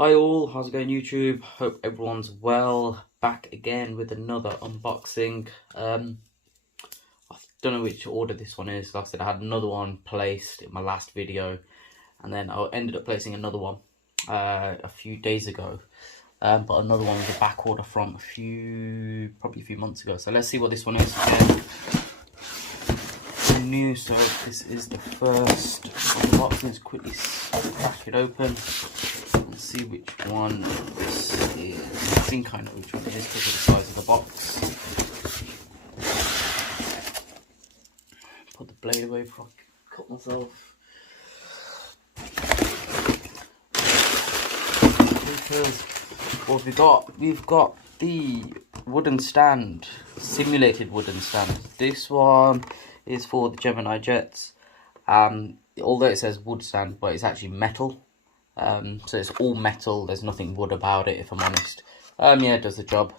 Hi all, how's it going YouTube? Hope everyone's well. Back again with another unboxing. I don't know which order this one is. Like I said, I had another one placed in my last video, and then I ended up placing another one a few days ago. But another one was a back order from probably a few months ago. So let's see what this one is again. New, so this is the first of the box. Let's quickly crack it open. Let's see which one this is. I think I know which one it is because of the size of the box. Put the blade away before I cut myself. What have we got? We've got the wooden stand, simulated wooden stand. This one is for the Gemini jets. Although it says wood stand, but it's actually metal. So it's all metal, there's nothing wood about it, if I'm honest. Yeah, it does the job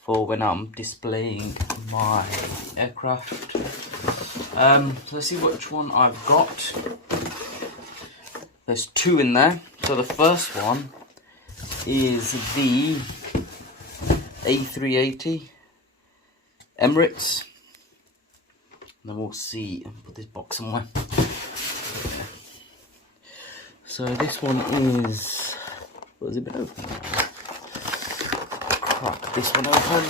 for when I'm displaying my aircraft. So let's see which one I've got. There's two in there. So the first one is the A380 Emirates. And then we'll see, put this box somewhere. So this one is, what has it been open? Crack this one open.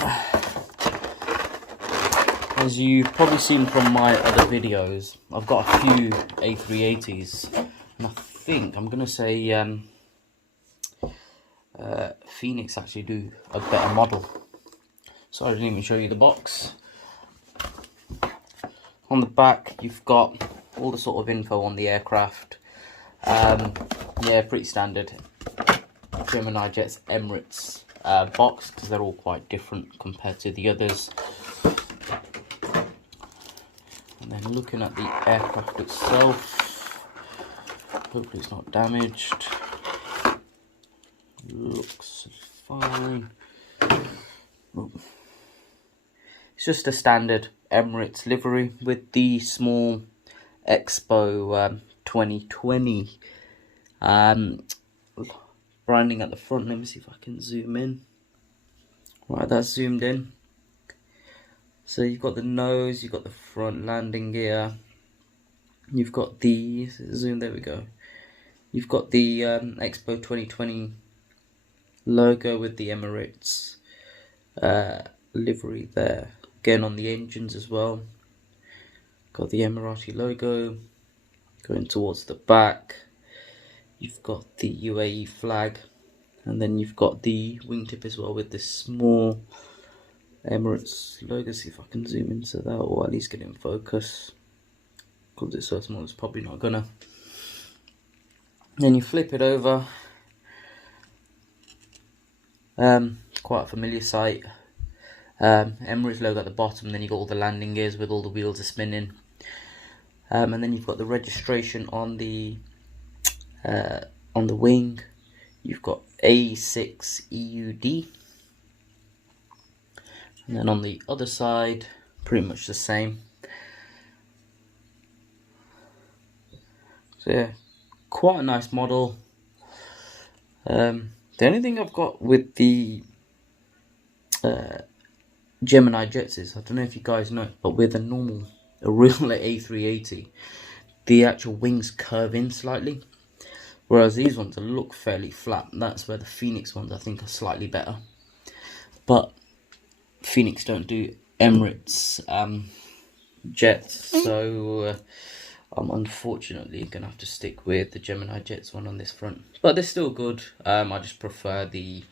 As you've probably seen from my other videos, I've got a few A380s, and I think I'm gonna say Phoenix actually do a better model. So I didn't even show you the box. On the back, you've got all the sort of info on the aircraft. Yeah, pretty standard Gemini Jets Emirates box, because they're all quite different compared to the others. And then looking at the aircraft itself, hopefully it's not damaged. Looks fine. It's just a standard Emirates livery with the small Expo 2020 branding at the front. Let me see if I can zoom in. Right, that's zoomed in. So you've got the nose, you've got the front landing gear, you've got the zoom, there we go. You've got the Expo 2020 logo with the Emirates livery there. Again on the engines as well. Got the Emirati logo going towards the back. You've got the UAE flag, and then you've got the wingtip as well with this small Emirates logo. See if I can zoom into that, or at least get it in focus, because it's so small it's probably not gonna. Then you flip it over. Quite a familiar sight. Emirates logo at the bottom, then you've got all the landing gears with all the wheels are spinning. And then you've got the registration on the wing. You've got A6EUD, and then on the other side, pretty much the same. So yeah, quite a nice model. The only thing I've got with the Gemini jets is, I don't know if you guys know, but with a real A380, the actual wings curve in slightly, whereas these ones look fairly flat. That's where the Phoenix ones I think are slightly better, but Phoenix don't do Emirates jets, so I'm unfortunately gonna have to stick with the Gemini jets one on this front, but they're still good. I just prefer the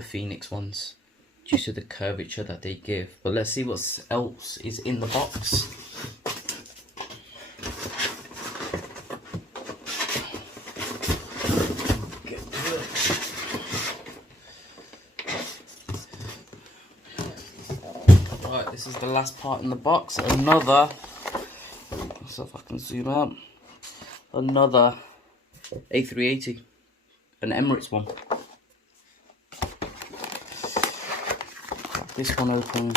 Phoenix ones due to the curvature that they give. But let's see what else is in the box. Right, this is the last part in the box. Another, so if I can zoom out, another A380, an Emirates one. This one open.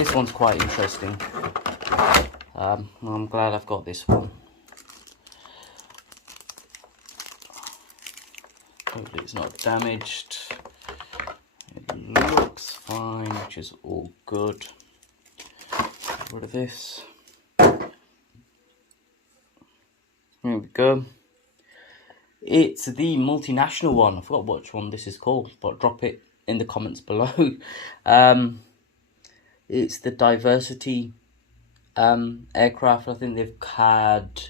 this one's quite interesting. I'm glad I've got this one. Hopefully it's not damaged. It looks fine, which is all good. Get rid of this. Here we go. It's the multinational one. I forgot which one this is called, but drop it in the comments below. It's the Diversity aircraft. I think they've had,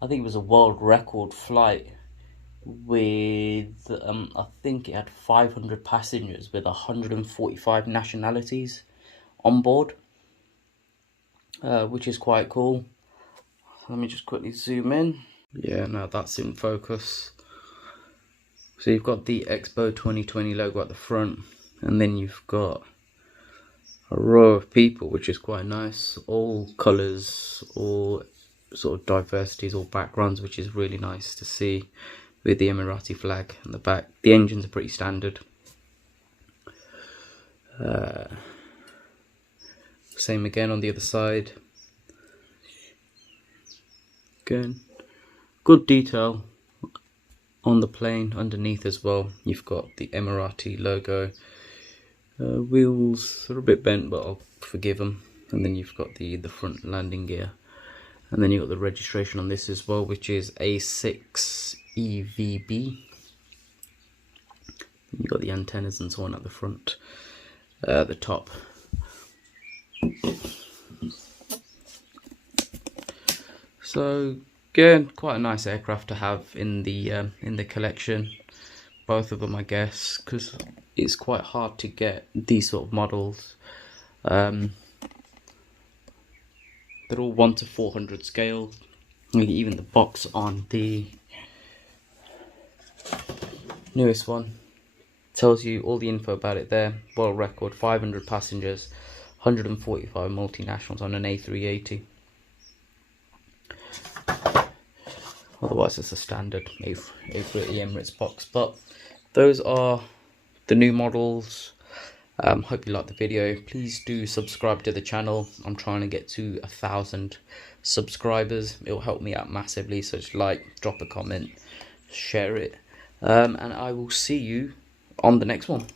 I think it was a world record flight with, I think it had 500 passengers with 145 nationalities on board, which is quite cool. Let me just quickly zoom in. Yeah, now that's in focus. So you've got the Expo 2020 logo at the front, and then you've got a row of people, which is quite nice. All colours, all sort of diversities, all backgrounds, which is really nice to see, with the Emirati flag in the back. The engines are pretty standard. Same again on the other side. Again, good detail on the plane underneath as well. You've got the Emirati logo. Wheels are a bit bent, but I'll forgive them. And then you've got the front landing gear. And then you've got the registration on this as well, which is A6EVB. You've got the antennas and so on at the front, the top. So again, quite a nice aircraft to have in the collection. Both of them, I guess, because it's quite hard to get these sort of models. They're all 1 to 400 scale. Even the box on the newest one tells you all the info about it there. World record, 500 passengers, 145 multinationals on an A380. Otherwise it's a standard A380 Emirates box. But those are the new models. Hope you liked the video. Please do subscribe to the channel. I'm trying to get to 1,000 subscribers. It will help me out massively, so just like, drop a comment, share it, and I will see you on the next one.